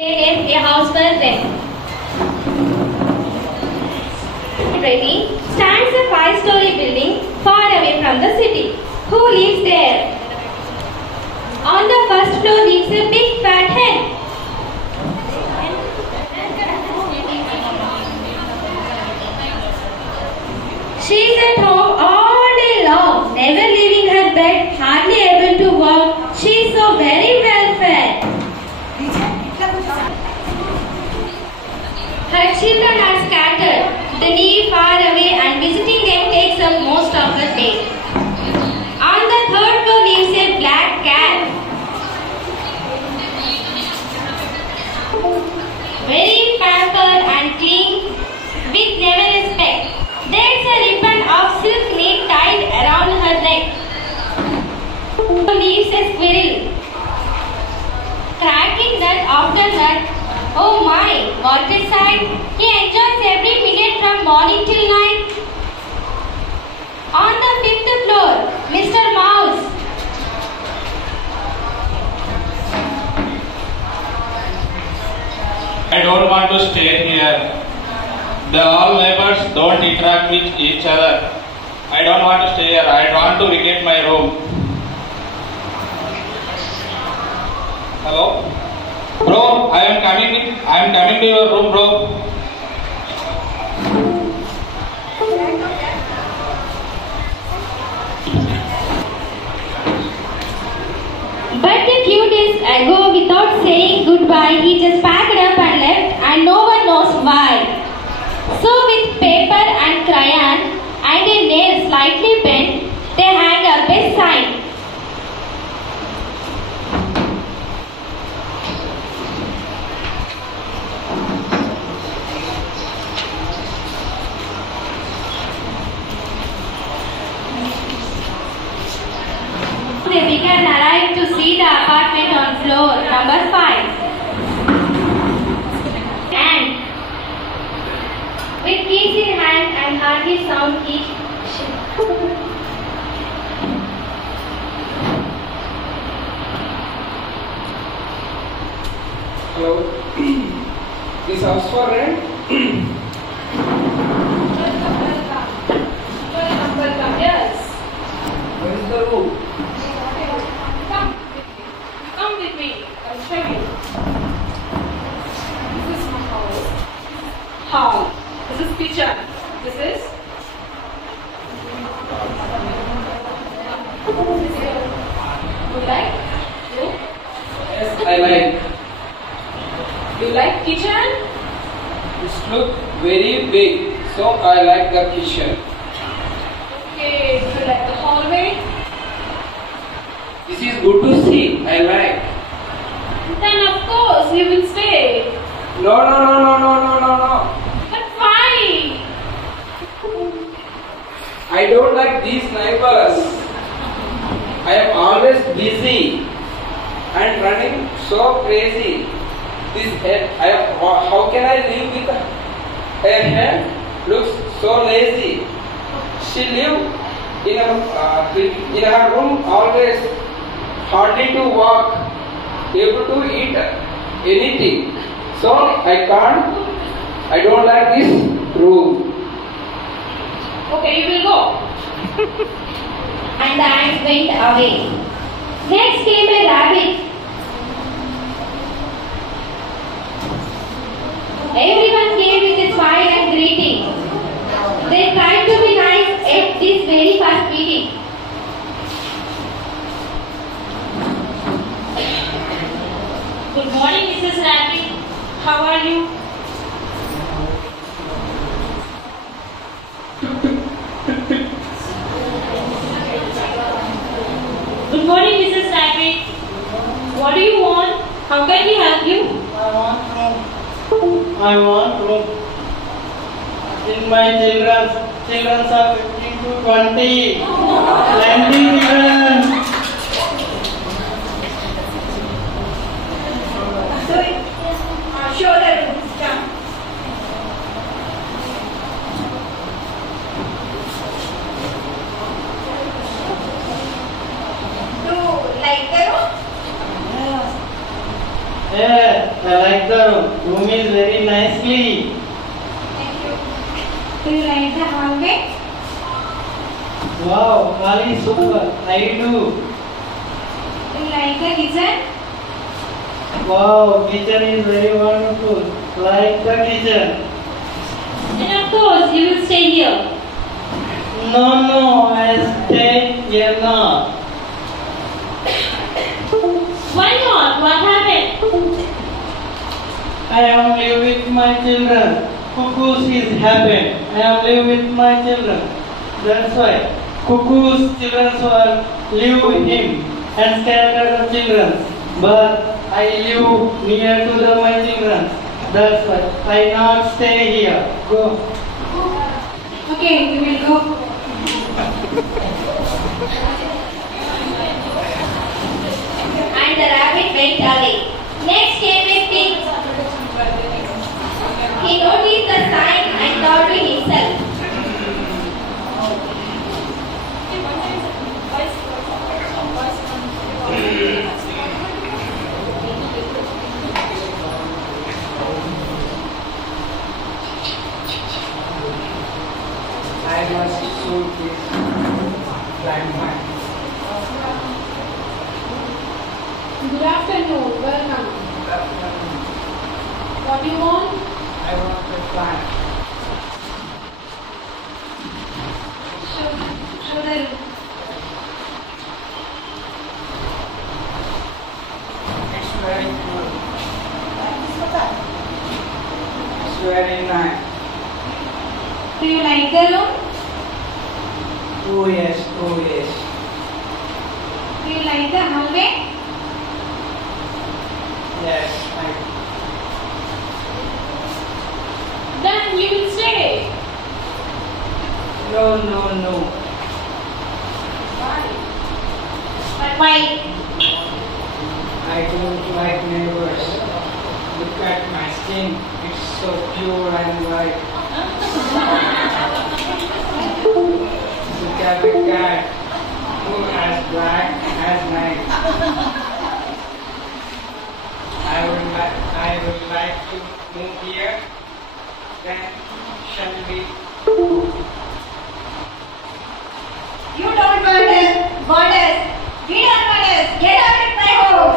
A house for rent. Ready stands a five-story building far away from the city. Who lives there? On the first floor lives a big fat hen. She is at home all day long, never leaving her bed, hardly able to walk. She is so very well fed. Her children are scattered. They live far away and visiting them takes up most of the day. On the third floor lives a black cat. Very pampered and clean with never respect. There's a ribbon of silk knit tied around her neck. Lives a squirrel. Cracking nut after nut. Oh my, what a sight! He enjoys every minute from morning till night. On the fifth floor, Mr. Mouse. I don't want to stay here. The all neighbors don't interact with each other. I don't want to stay here. I want to vacate my room. Hello? Bro, I am coming to your room, bro. But a few days ago, without saying goodbye, he just packed up and left, and no one knows why. So with paper and crayon and a nail slightly bent, they hang up a sign. They began arrive to see the apartment on floor number 5. And with keys in hand and hardly sound each. Hello. This house for rent? Welcome. Yes. Where is the room? Come with me. I'll show you. This is my hall. This is kitchen. This is. You like? You? Yes, I like. You like kitchen? It looks very big, so I like the kitchen. Okay. Do you like the hallway? This is good to see. I like. Then of course you will stay. No. But why? I don't like these neighbors. I am always busy and running so crazy. This head, how can I live with a head? Looks so lazy. She live in her room always, hardly to walk, able to eat anything. So I don't like this room. Okay, you will go. And the ants went away. Next came a rabbit. Everyone came with a smile and greeting. They tried to be nice at this very first meeting. Good morning, Mrs. Rabbit. How are you? Good morning, Mrs. Rabbit. What do you want? How can we help you? I want room. In my children are 15 to 20. Plenty children. Show the room. Come. Do you like the room? Yeah, I like the the room is very nicely. Thank you. Do you like the hallway? Wow, Kali super. I do. Do you like the kitchen? Wow, kitchen is very wonderful. Like the kitchen. And of course, you will stay here. No, I stay here now. Why not? What happened? I am live with my children. Cuckoo's is happened. I am live with my children. That's why. Cuckoo's children were live with him and scattered the children. But I live near to my children. That's why I not stay here. Go. Okay, we will go. And the rabbit went away. Next came a pig. He noticed the sign and thought to himself, I must shoot this blind man. Good afternoon, welcome. What do you want? I want a plant. show the room. It's very cool. It's very nice. Do you like the room? Oh yes, oh yes. Do you like the hallway? Yes, Then you will stay. No, no, no. But why? I don't like neighbors. Look at my skin. It's so pure and white. Look at the cat who as black as night. I would like to move here. Then shall we? You don't want us. We don't want us. Get out of my home.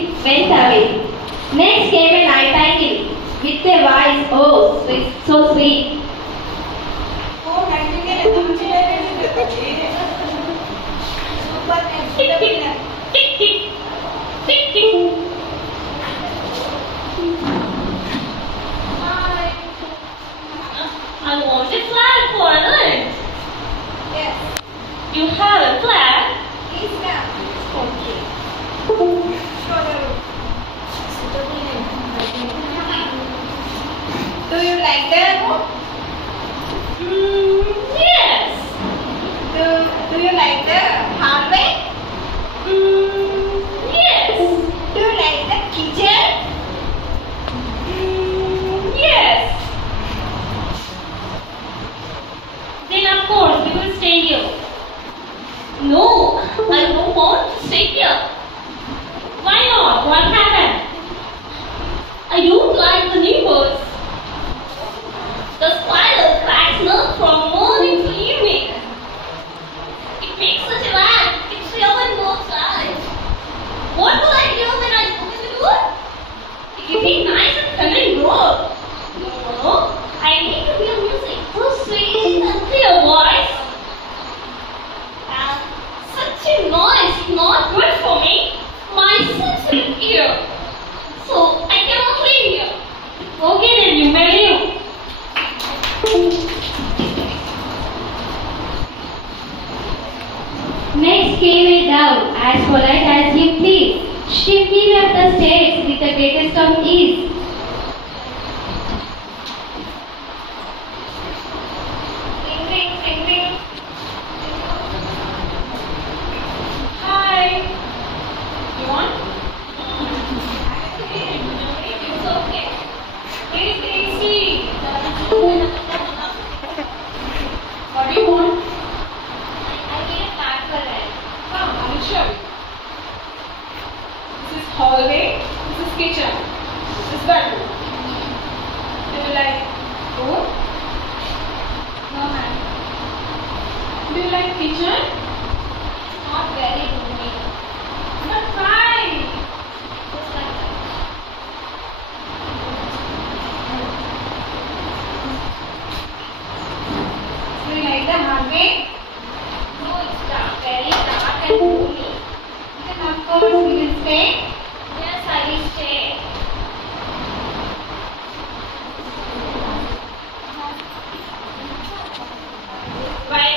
It went away. Next came a nightingale with a voice, oh, sweet, so sweet. Tick, tick, tick, tick, tick, tick. I want a flag for lunch. Yes, You have a flag? please come. Okay. Show the room. Do you like the room? Yes. Do you like the hallway? Yes. Do you like the kitchen? Yes. Then of course we will stay here. No, I don't want to stay here. Why not? What happened? I don't like the neighbors. The spider cracks nuts from morning to evening. It makes such a laugh. It's really not nice. What will I do when I open the door? It will be nice and feminine door. No, I need to hear music. So sweet and clear voice. And such a noise is not good for me. My sensitive ear. So I cannot live here. Okay then, you may leave. Next came a dove, as polite as you please. She came up the stairs with the greatest of ease. Ring, ring, ring, ring. Hi. You want? It's okay. Very tasty. What do you want? I need a pack for it. Come, I will show you. hallway. This is kitchen. This is bedroom. Do you like room? No, ma'am. Do you like kitchen? Not very roomy. But why? Just like that. Do you like the hallway? No, it's dark, very dark and gloomy. Then of course we will stay. Yes, I will stay. Why?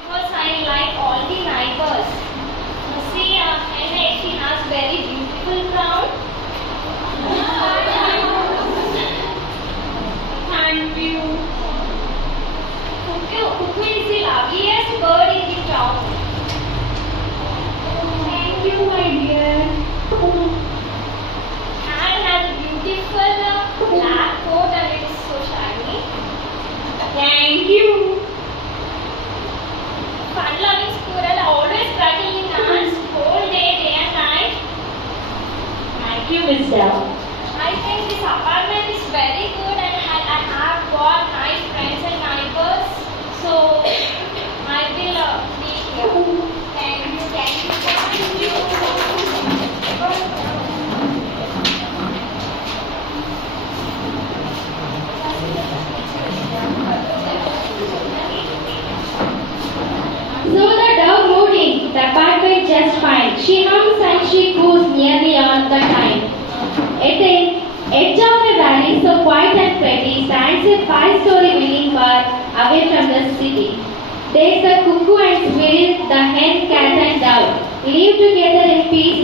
Because I like all the neighbors. You see, Henry, she has very beautiful crown. Thank you. Cuckoo is the loveliest bird in the town. Thank you, my dear. And has a beautiful black coat and it is so shiny. Thank you. Fun-loving squirrel always prattling ants whole day and night. Thank you, Miss Dell. I think this apartment is very good and I have got nice friends and neighbors. So I will be here. Thank you, thank you, thank you. So the dog moved in the apartment just fine. She hums and she coos nearly all the time. At the edge of a valley so quiet and pretty stands a 5-story building far away from the city. There's the cuckoo and squirrel, the hen, cat and dove live together in peace